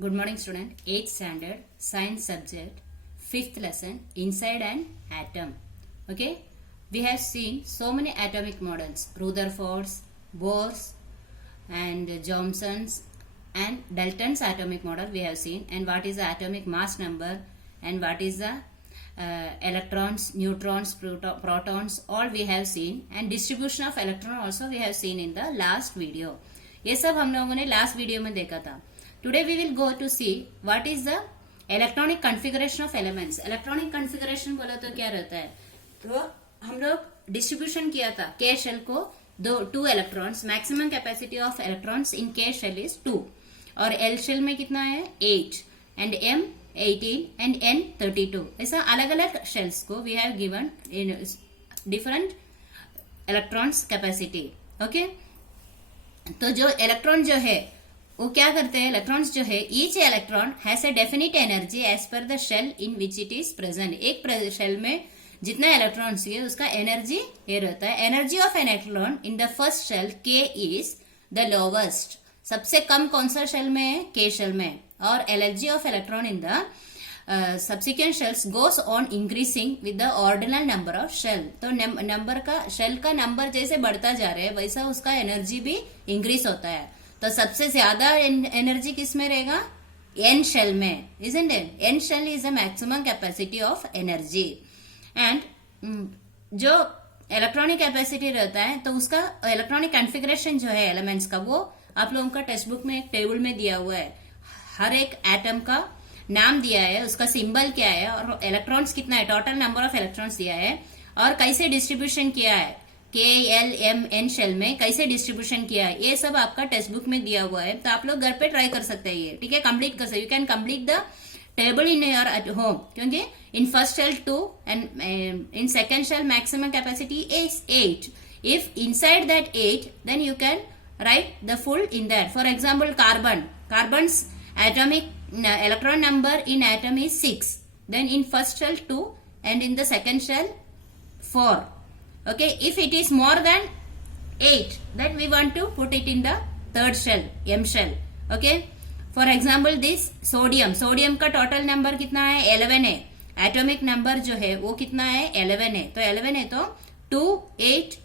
Good morning, student. 8th standard science subject, 5th lesson, inside an atom. Okay, we have seen so many atomic models: Rutherford's, Bohr's, and Johnson's, and Dalton's atomic model. We have seen, and what is the atomic mass number, and what is the electrons, neutrons, protons. All we have seen, and distribution of electron also we have seen in the last video. ये सब हम लोगों ने last video में देखा था. Today we will go to see what is the electronic configuration of elements. Electronic configuration बोला तो क्या रहता है, तो हम लोग डिस्ट्रीब्यूशन किया था. के शेल को two electrons, maximum capacity of electrons इन के शेल इज 2, और एल शेल में कितना है 8, एंड एम 18 एंड एन 32. ऐसा अलग अलग शेल्स को we have given in different electrons capacity. Okay, तो जो इलेक्ट्रॉन जो है वो क्या करते हैं, इलेक्ट्रॉन्स जो है, each electron has a definite energy as per the shell in which it is present. एक शेल में जितना इलेक्ट्रॉन्स है उसका एनर्जी ये रहता है. Energy of an electron in the first shell के इज द लोवेस्ट. सबसे कम कौन सा शेल में है, के शेल में. और energy of electron in the subsequent shells goes on increasing with the ordinal number of shell. तो नंबर का शेल का नंबर जैसे बढ़ता जा रहा है वैसा उसका एनर्जी भी इंक्रीज होता है. तो सबसे ज्यादा एनर्जी किस में रहेगा, एन शेल में, isn't it? An shell is the maximum capacity of energy. And जो इलेक्ट्रॉनिक कैपेसिटी रहता है तो उसका इलेक्ट्रॉनिक कॉन्फ़िगरेशन जो है एलिमेंट्स का, वो आप लोगों का टेक्स्ट बुक में एक टेबल में दिया हुआ है. हर एक एटम का नाम दिया है, उसका सिंबल क्या है, और इलेक्ट्रॉन्स कितना है, टोटल नंबर ऑफ इलेक्ट्रॉन्स दिया है, और कैसे डिस्ट्रीब्यूशन किया है, के एल एम एन शेल में कैसे डिस्ट्रीब्यूशन किया है, ये सब आपका टेक्स्ट बुक में दिया हुआ है. तो आप लोग घर पे ट्राई कर सकते हैं ये, ठीक है, कंप्लीट कर सकते. You can complete the table in your at home, क्योंकि in first shell 2 and in second shell maximum capacity is 8. If inside that 8 then you can write the full in that. For example carbons atomic electron number in atom is 6, then in first shell 2 and in the second shell 4. Okay, if it is more than 8 then we want to put it in the third shell, m shell. Okay, for example this sodium का total number कितना है, 11 है. atomic number जो है वो कितना है, 11 है. तो 11 है तो 2 8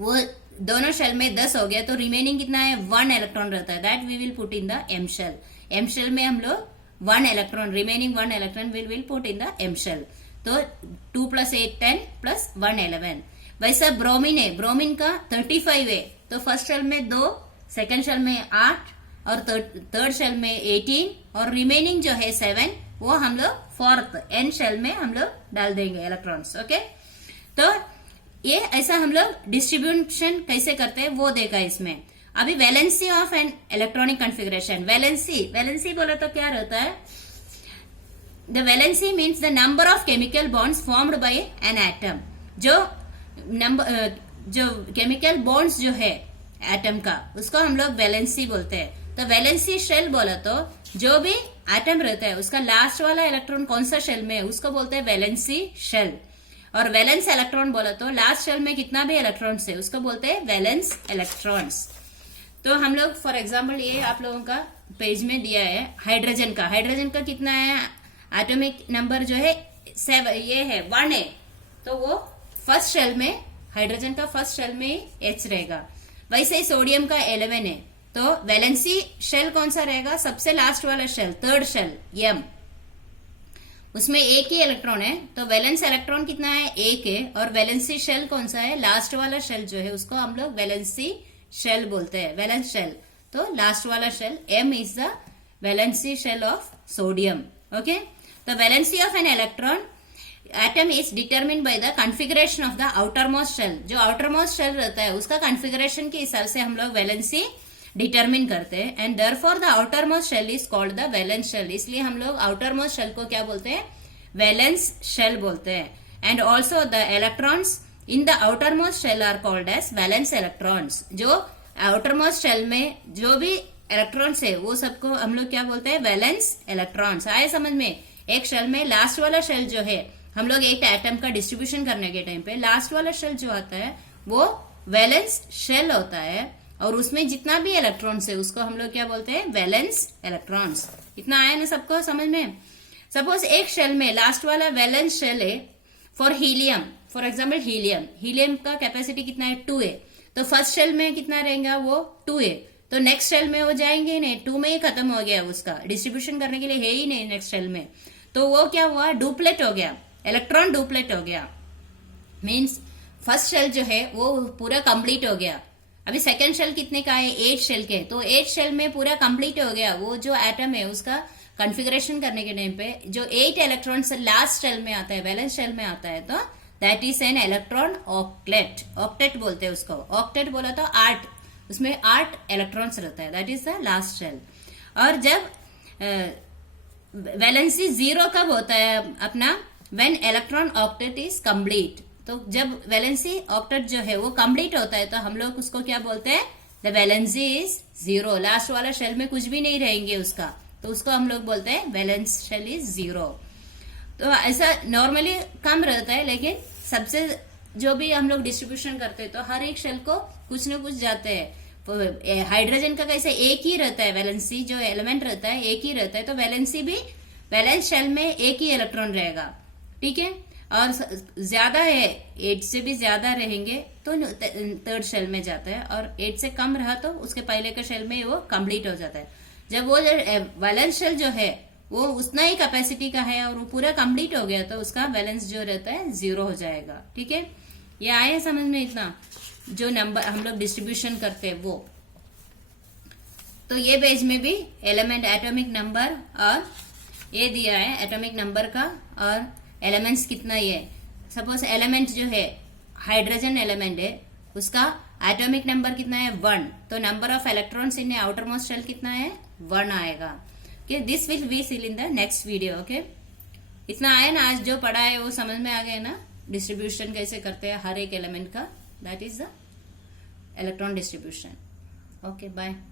वो दोनों शेल में 10 हो गया, तो रिमेनिंग कितना है, 1 इलेक्ट्रॉन रहता है. That we will put in the M shell. M shell में हम लोग 1 electron, remaining 1 electron will put in the M shell. तो 2 + 8 10 + 1 11. वैसा ब्रोमीन है, ब्रोमीन का 35 है. तो फर्स्ट शेल में 2, सेकेंड शेल में 8, और थर्ड शेल में 18, और रिमेनिंग जो है 7 वो हम लोग फोर्थ एन शेल में हम लोग डाल देंगे इलेक्ट्रॉन्स. ओके, तो ये ऐसा हम लोग डिस्ट्रीब्यूशन कैसे करते हैं वो देखा इसमें. अभी valency of an electronic configuration. Valency बोला तो क्या रहता है, the valency means the number of chemical bonds formed by an atom. जो केमिकल बॉन्ड्स जो है एटम का उसको हम लोग वैलेंसी बोलते हैं. तो वैलेंसी शेल बोला तो जो भी एटम रहता है उसका लास्ट वाला इलेक्ट्रॉन कौन सा शेल में है उसको बोलते हैं वैलेंसी शेल. और वैलेंस इलेक्ट्रॉन बोला तो लास्ट शेल में कितना भी इलेक्ट्रॉन्स है उसको बोलते हैं वैलेंस इलेक्ट्रॉन्स. तो हम लोग फॉर एग्जांपल ये आप लोगों का पेज में दिया है हाइड्रोजन का कितना है, एटॉमिक नंबर जो है 7, ये है 1 है. तो वो फर्स्ट शेल में, हाइड्रोजन का फर्स्ट शेल में H रहेगा. वैसे ही सोडियम का 11 है. तो वैलेंसी शेल कौन सा रहेगा, सबसे लास्ट वाला शेल, थर्ड शेल M, उसमें एक ही इलेक्ट्रॉन है. तो वैलेंस इलेक्ट्रॉन कितना है, 1 है. और वैलेंसी शेल कौन सा है, लास्ट वाला शेल जो है उसको हम लोग वैलेंसी शेल बोलते हैं, वैलेंस शेल. तो लास्ट वाला shell M is the valency shell of sodium. Okay, तो valency of an electron atom is determine by the configuration of the outermost shell. जो आउटर मोस्ट शेल रहता है उसका configuration के हिसाब से हम लोग वैलेंसी डिटरमिन करते हैं. And therefore the outermost shell is called the valence shell. इसलिए हम लोग आउटर मोस्ट शेल को क्या बोलते हैं, वैलेंस शेल बोलते हैं. And also the electrons in the outermost shell are called as valence electrons. जो आउटर मोस्ट शेल में जो भी इलेक्ट्रॉन्स है वो सबको हम लोग क्या बोलते हैं, वैलेंस इलेक्ट्रॉन्स. आए समझ में. एक शेल में लास्ट वाला शेल जो है, हम लोग एक एटम का डिस्ट्रीब्यूशन करने के टाइम पे लास्ट वाला शेल जो आता है वो वैलेंस शेल होता है. और उसमें जितना भी इलेक्ट्रॉन्स है उसको हम लोग क्या बोलते हैं, वैलेंस इलेक्ट्रॉन्स। इतना आया ना सबको समझ में। सपोज एक शेल में लास्ट वाला वैलेंस शेल है for helium, for example helium का कैपेसिटी कितना है, 2a। तो फर्स्ट शेल में कितना रहेगा, वो 2a। तो नेक्स्ट शेल में वो जाएंगे नहीं, 2 में ही खत्म हो गया, उसका डिस्ट्रीब्यूशन करने के लिए है ही नहीं नेक्स्ट शेल में। तो वो क्या हुआ, डुप्लेट हो गया, इलेक्ट्रॉन डुप्लेट हो गया। मीन्स फर्स्ट शेल जो है वो पूरा कंप्लीट हो गया। अभी सेकेंड शेल कितने का है, 8 शेल के, तो 8 शेल में पूरा कंप्लीट हो गया। वो जो एटम है उसका कॉन्फ़िगरेशन करने के टाइम पे जो 8 इलेक्ट्रॉन लास्ट शेल में आता है, वैलेंस शेल में आता है, तो that is an electron octet. Octet बोलते हैं उसको। ऑक्टेट बोला तो 8, उसमें 8 इलेक्ट्रॉन्स रहता है, that is the last shell. और जब वैलेंसी 0 कब होता है अपना, when electron octet is complete. तो जब वैलेंसी ऑक्टेट जो है वो कंप्लीट होता है तो हम लोग उसको क्या बोलते हैं, द वैलेंसी इज 0। लास्ट वाला शेल में कुछ भी नहीं रहेंगे उसका, तो उसको हम लोग बोलते हैं वैलेंस शेल इज 0। तो ऐसा नॉर्मली कम रहता है, लेकिन सबसे जो भी हम लोग डिस्ट्रीब्यूशन करते हैं तो हर एक शेल को कुछ न कुछ जाते हैं। हाइड्रोजन का कैसे एक ही रहता है, वैलेंसी जो एलिमेंट रहता है एक ही रहता है, तो वैलेंसी भी वैलेंस शेल में एक ही इलेक्ट्रॉन रहेगा, ठीक है। और ज्यादा है, 8 से भी ज्यादा रहेंगे तो थर्ड शेल में जाता है, और 8 से कम रहा तो उसके पहले के शेल में वो कंप्लीट हो जाता है। जब वो वैलेंस शेल जो है वो उतना ही कैपेसिटी का है और वो पूरा कंप्लीट हो गया तो उसका वैलेंस जो रहता है 0 हो जाएगा, ठीक है। ये आया समझ में इतना, जो नंबर हम लोग डिस्ट्रीब्यूशन करते हैं वो। तो ये पेज में भी एलिमेंट एटॉमिक नंबर और ये दिया है एटॉमिक नंबर का और एलिमेंट्स कितना ये। सपोज एलिमेंट जो है हाइड्रोजन एलिमेंट है, उसका एटॉमिक नंबर कितना है, 1। तो number of electrons in outermost shell कितना है, 1 आएगा। Okay, this will we see in the next video. Okay, इतना आया ना, आज जो पढ़ा है वो समझ में आ गया ना, डिस्ट्रीब्यूशन कैसे करते हैं हर एक एलिमेंट का, that is the electron distribution. Okay, bye.